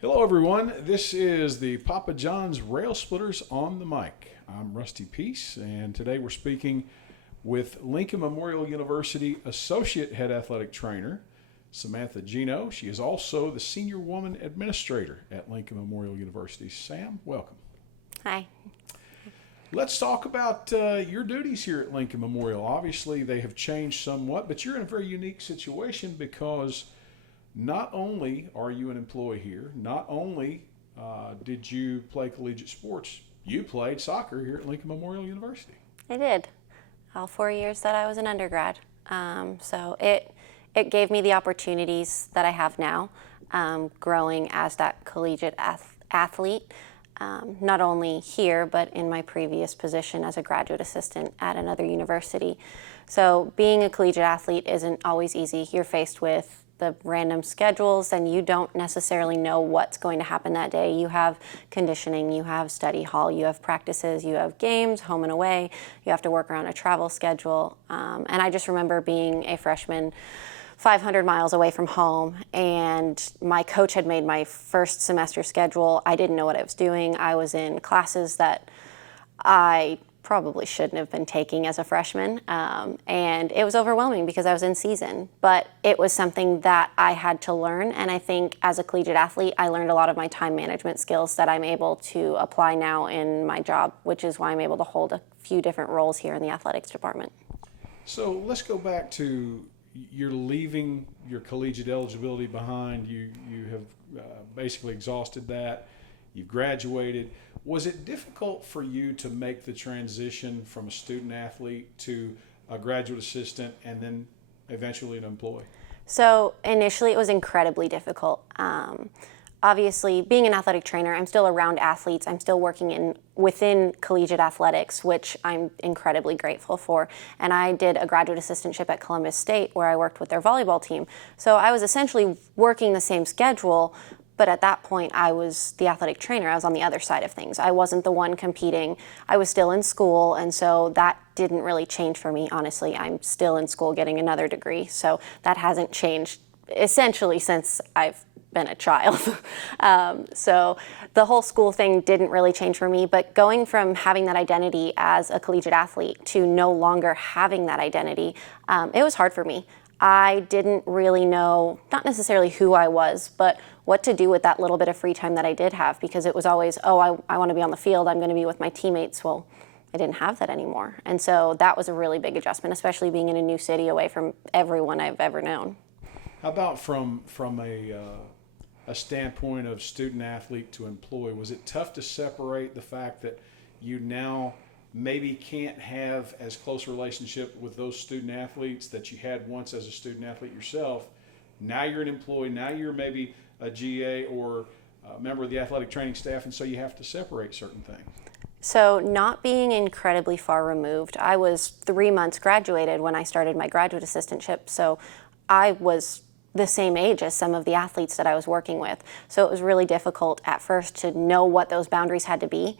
Hello everyone, this is the Papa John's Railsplitters on the mic. I'm Rusty Peace, and today we're speaking with Lincoln Memorial University Associate Head Athletic Trainer, Samantha Genno. She is also the Senior Woman Administrator at Lincoln Memorial University. Sam, welcome. Hi. Let's talk about your duties here at Lincoln Memorial. Obviously, they have changed somewhat, but you're in a very unique situation because not only are you an employee here, not only did you play collegiate sports, you played soccer here at Lincoln Memorial University. I did. All 4 years that I was an undergrad. So it gave me the opportunities that I have now, growing as that collegiate athlete, not only here, but in my previous position as a graduate assistant at another university. So being a collegiate athlete isn't always easy. You're faced with the random schedules, and you don't necessarily know what's going to happen that day. You have conditioning, you have study hall, you have practices, you have games, home and away, you have to work around a travel schedule. And I just remember being a freshman 500 miles away from home, and my coach had made my first semester schedule. I didn't know what I was doing. I was in classes that I probably shouldn't have been taking as a freshman, and it was overwhelming because I was in season, but it was something that I had to learn. And I think as a collegiate athlete, I learned a lot of my time management skills that I'm able to apply now in my job, which is why I'm able to hold a few different roles here in the athletics department. So let's go back to you're leaving your collegiate eligibility behind. You have basically exhausted that. You've graduated. Was it difficult for you to make the transition from a student athlete to a graduate assistant and then eventually an employee? So initially it was incredibly difficult. Obviously, being an athletic trainer, I'm still around athletes. I'm still working within collegiate athletics, which I'm incredibly grateful for. And I did a graduate assistantship at Columbus State where I worked with their volleyball team. So I was essentially working the same schedule, but at that point, I was the athletic trainer. I was on the other side of things. I wasn't the one competing. I was still in school, and so that didn't really change for me, honestly. I'm still in school getting another degree, so that hasn't changed essentially since I've been a child. So the whole school thing didn't really change for me, but going from having that identity as a collegiate athlete to no longer having that identity, it was hard for me. I didn't really know, not necessarily who I was, but what to do with that little bit of free time that I did have, because it was always, oh, I want to be on the field, I'm going to be with my teammates. Well, I didn't have that anymore. And so that was a really big adjustment, especially being in a new city away from everyone I've ever known. How about from a standpoint of student athlete to employee? Was it tough to separate the fact that you now maybe can't have as close a relationship with those student athletes that you had once as a student athlete yourself? Now you're an employee, now you're maybe a GA or a member of the athletic training staff, and so you have to separate certain things. So not being incredibly far removed, I was 3 months graduated when I started my graduate assistantship, so I was the same age as some of the athletes that I was working with. So it was really difficult at first to know what those boundaries had to be.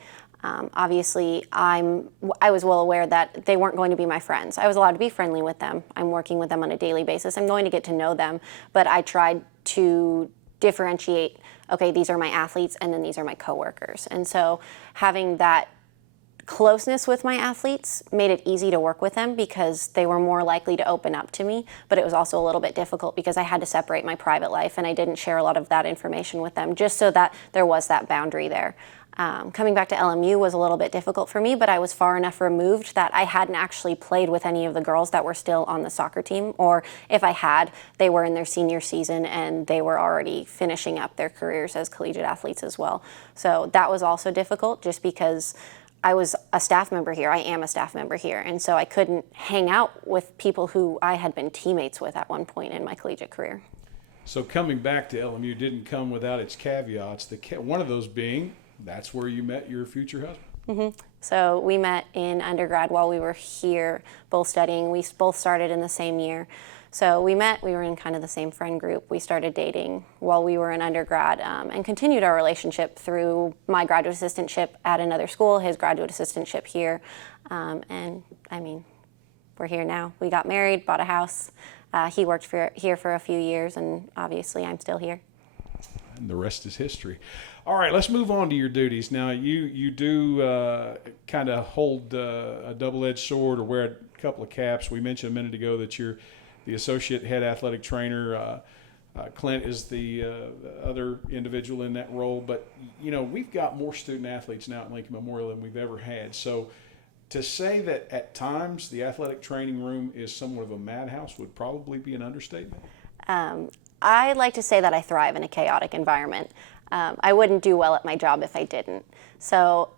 Obviously, I was well aware that they weren't going to be my friends. I was allowed to be friendly with them. I'm working with them on a daily basis. I'm going to get to know them, but I tried to differentiate, okay, these are my athletes and then these are my coworkers. And so having that closeness with my athletes made it easy to work with them because they were more likely to open up to me, but it was also a little bit difficult because I had to separate my private life and I didn't share a lot of that information with them, just so that there was that boundary there. Coming back to LMU was a little bit difficult for me, but I was far enough removed that I hadn't actually played with any of the girls that were still on the soccer team, or if I had, they were in their senior season and they were already finishing up their careers as collegiate athletes as well. So that was also difficult just because I was a staff member here. I am a staff member here, and so I couldn't hang out with people who I had been teammates with at one point in my collegiate career. So coming back to LMU didn't come without its caveats. One of those being, that's where you met your future husband. Mm-hmm. So we met in undergrad while we were here, both studying. We both started in the same year. So we met, we were in kind of the same friend group. We started dating while we were in undergrad, and continued our relationship through my graduate assistantship at another school, his graduate assistantship here. And I mean, we're here now. We got married, bought a house. He worked here for a few years, and obviously I'm still here. and the rest is history. All right, let's move on to your duties. Now, you do kind of hold a double-edged sword or wear a couple of caps. We mentioned a minute ago that you're the associate head athletic trainer. Clint is the other individual in that role. But, you know, we've got more student athletes now at Lincoln Memorial than we've ever had. So to say that at times the athletic training room is somewhat of a madhouse would probably be an understatement. I like to say that I thrive in a chaotic environment. I wouldn't do well at my job if I didn't. So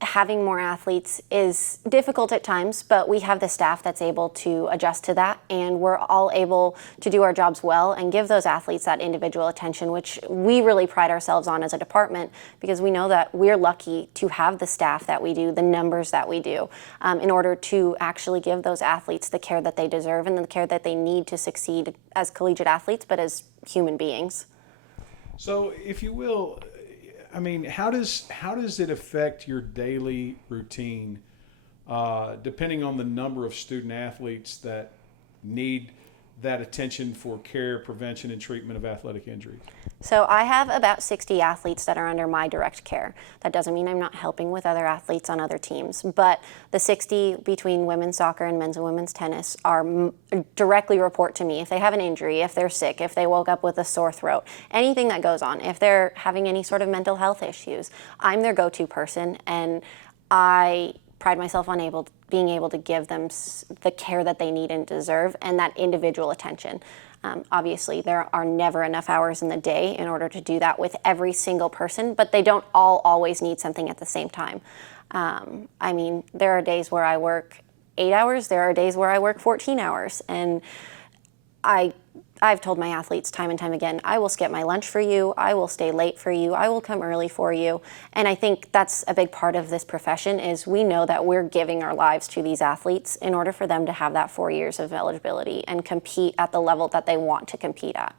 having more athletes is difficult at times, but we have the staff that's able to adjust to that, and we're all able to do our jobs well and give those athletes that individual attention, which we really pride ourselves on as a department, because we know that we're lucky to have the staff that we do, the numbers that we do, in order to actually give those athletes the care that they deserve and the care that they need to succeed as collegiate athletes, but as human beings. So, if you will, I mean, how does it affect your daily routine, depending on the number of student athletes that need that attention for care, prevention, and treatment of athletic injuries? So I have about 60 athletes that are under my direct care. That doesn't mean I'm not helping with other athletes on other teams, but the 60 between women's soccer and men's and women's tennis are directly report to me if they have an injury, if they're sick, if they woke up with a sore throat, anything that goes on, if they're having any sort of mental health issues. I'm their go-to person, and I pride myself on being able to give them the care that they need and deserve and that individual attention. Obviously, there are never enough hours in the day in order to do that with every single person, but they don't all always need something at the same time. I mean, there are days where I work 8 hours, there are days where I work 14 hours, and I've told my athletes time and time again, I will skip my lunch for you, I will stay late for you, I will come early for you. And I think that's a big part of this profession is we know that we're giving our lives to these athletes in order for them to have that 4 years of eligibility and compete at the level that they want to compete at.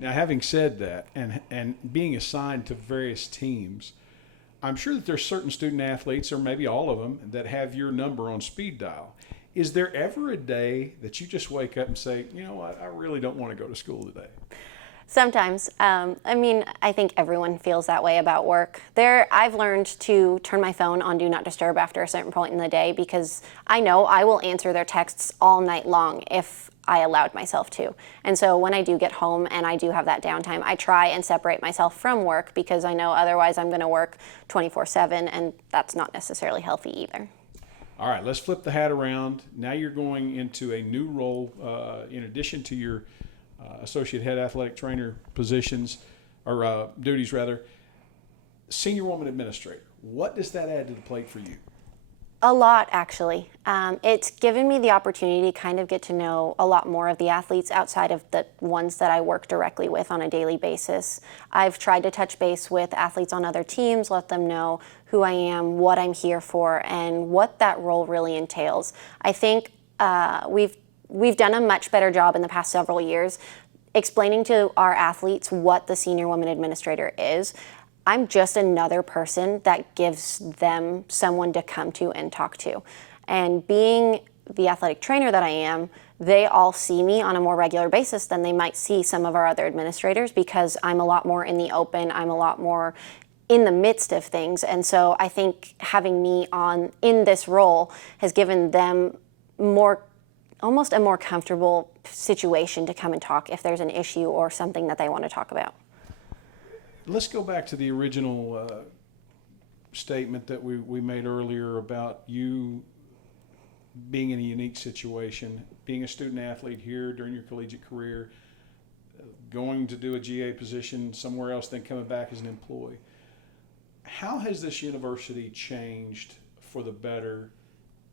Now, having said that, and being assigned to various teams, I'm sure that there's certain student athletes, or maybe all of them, that have your number on speed dial. Is there ever a day that you just wake up and say, you know what, I really don't want to go to school today? Sometimes. I mean, I think everyone feels that way about work. I've learned to turn my phone on Do Not Disturb after a certain point in the day because I know I will answer their texts all night long if I allowed myself to. And so when I do get home and I do have that downtime, I try and separate myself from work because I know otherwise I'm going to work 24/7, and that's not necessarily healthy either. All right, let's flip the hat around. Now you're going into a new role in addition to your associate head athletic trainer positions, or duties rather. Senior Woman Administrator. What does that add to the plate for you? A lot, actually. It's given me the opportunity to kind of get to know a lot more of the athletes outside of the ones that I work directly with on a daily basis. I've tried to touch base with athletes on other teams, let them know who I am, what I'm here for, and what that role really entails. I think we've done a much better job in the past several years explaining to our athletes what the Senior Woman Administrator is. I'm just another person that gives them someone to come to and talk to. And being the athletic trainer that I am, they all see me on a more regular basis than they might see some of our other administrators because I'm a lot more in the open, I'm a lot more in the midst of things. And so I think having me in this role has given them almost a more comfortable situation to come and talk if there's an issue or something that they want to talk about. Let's go back to the original statement that we made earlier about you being in a unique situation, being a student athlete here during your collegiate career, going to do a GA position somewhere else, then coming back as an employee. How has this university changed for the better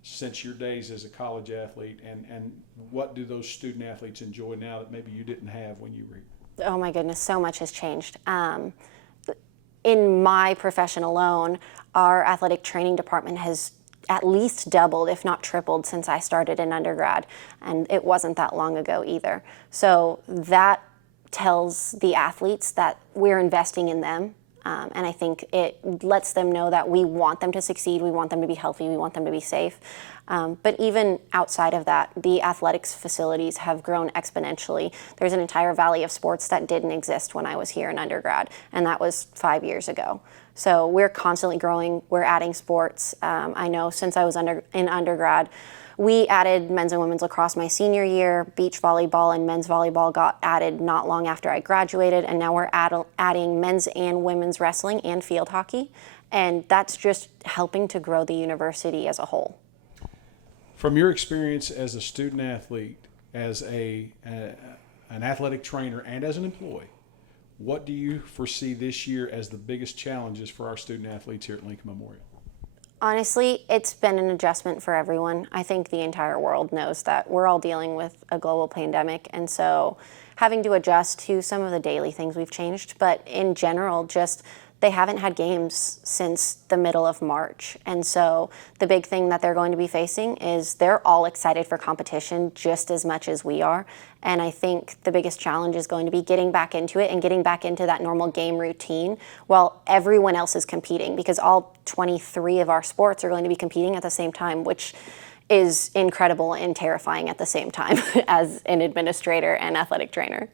since your days as a college athlete, and what do those student athletes enjoy now that maybe you didn't have when you were? Oh my goodness, so much has changed. In my profession alone, our athletic training department has at least doubled, if not tripled, since I started in undergrad, and it wasn't that long ago either. So that tells the athletes that we're investing in them. And I think it lets them know that we want them to succeed, we want them to be healthy, we want them to be safe. But even outside of that, the athletics facilities have grown exponentially. There's an entire valley of sports that didn't exist when I was here in undergrad, and that was 5 years ago. So we're constantly growing, we're adding sports. I know since I was in undergrad, we added men's and women's lacrosse my senior year. Beach volleyball and men's volleyball got added not long after I graduated, and now we're adding men's and women's wrestling and field hockey. And that's just helping to grow the university as a whole. From your experience as a student athlete, as an athletic trainer, and as an employee, what do you foresee this year as the biggest challenges for our student athletes here at Lincoln Memorial? Honestly, it's been an adjustment for everyone. I think the entire world knows that we're all dealing with a global pandemic, and so having to adjust to some of the daily things we've changed. But in general, just they haven't had games since the middle of March. And so the big thing that they're going to be facing is they're all excited for competition just as much as we are. And I think the biggest challenge is going to be getting back into it and getting back into that normal game routine while everyone else is competing, because all 23 of our sports are going to be competing at the same time, which is incredible and terrifying at the same time as an administrator and athletic trainer.